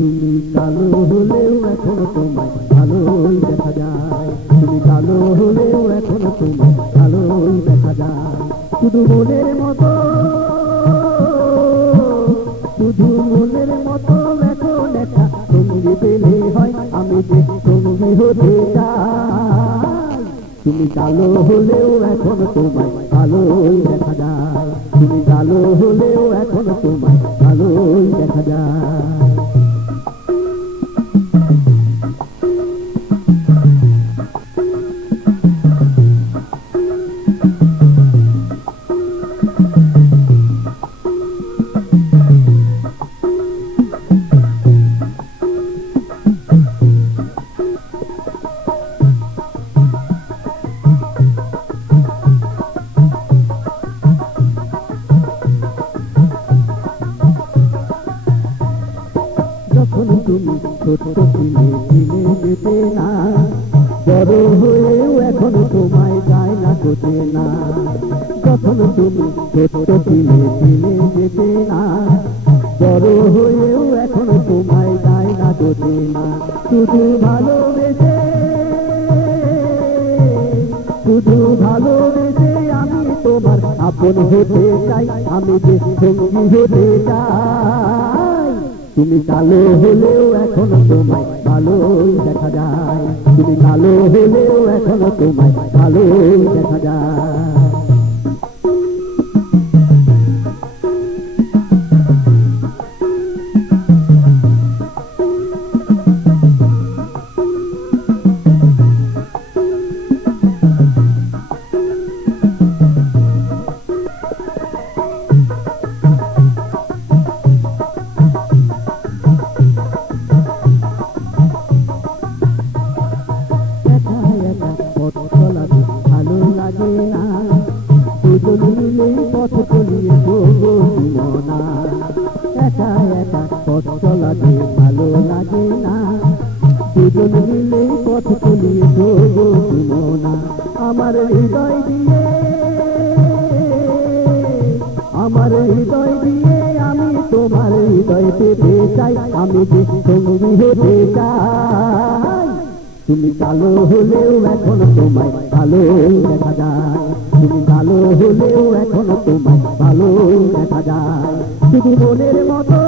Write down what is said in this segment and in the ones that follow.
তুমি কালো হলেও এখনো তোমায় ভালোই দেখা যায়। তুমি কালো হলেও এখনো তোমায় ভালোই দেখা যায়। শুধু মনের মতো, শুধু মনের মতো এখন একটা সঙ্গী পেলে হয়, আমি যে সঙ্গী হতে চাই। তুমি কালো হলেও এখনো তোমায় ভালোই দেখা যায়। তুমি কালো হলেও এখনো তোমায় ভালোই দেখা যায়। যখন তুমি ছোট ছিলে চিনে যেতে না, বড় হয়েও এখনো তোমায় যায় না কোতে না। যখন তুমি ছোট ছিলে চিনে যেতে না, বড় হয়েও এখনো তোমায় যায় না কোতে না। শুধু ভালোবেসে, শুধু ভালোবেসে আমি তোমার আপন হতে চাই, আমি যে সঙ্গী হতে চাই। তুমি কালো হলেও এখনো তোমায় ভালোই দেখা যায়। তুমি কালো হলেও এখনো তোমায় ভালোই দেখা যায়। ভালো লাগে না, দুজন মিলেই পথ চলিয়ে যাবো মনা। একা একা পথ চলাতে ভালো লাগে না, দুজন মিলেই পথ চলিয়ে যাবো মনা। আমার হৃদয় দিয়ে, আমার হৃদয় দিয়ে আমি তোমার হৃদয় পেতে চাই, আমি যে সঙ্গী হতে চাই। তুমি কালো হলেও এখনো তোমায় ভালোই দেখা যায়। তুমি কালো হলেও এখনো তোমায় ভালোই দেখা যায়। শুধু মনের মতো,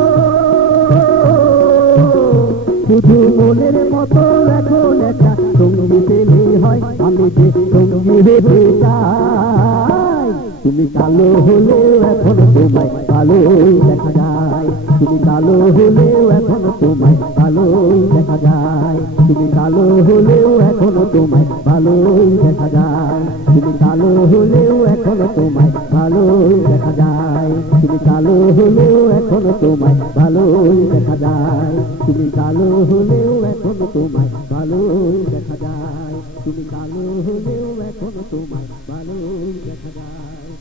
শুধু মনের মতো এখন একটা সঙ্গী পেলে হয়, আমি যে সঙ্গী হতে চাই। তুমি কালো হলেও এখনো তোমায় ভালোই দেখা যায়। তুমি কালো হলেও এখনো তোমায় ভালোই দেখা যায়। তুমি কালো হলেও এখনো তোমায় ভালোই দেখা যায়। তুমি কালো হলেও এখনো তোমায় ভালোই দেখা যায়। তুমি কালো হলেও এখনো তোমায় ভালোই দেখা যায়। তুমি কালো হলেও এখনো তোমায় ভালোই দেখা যায়। তুমি কালো হলেও এখনো তোমায় ভালোই দেখা যায়।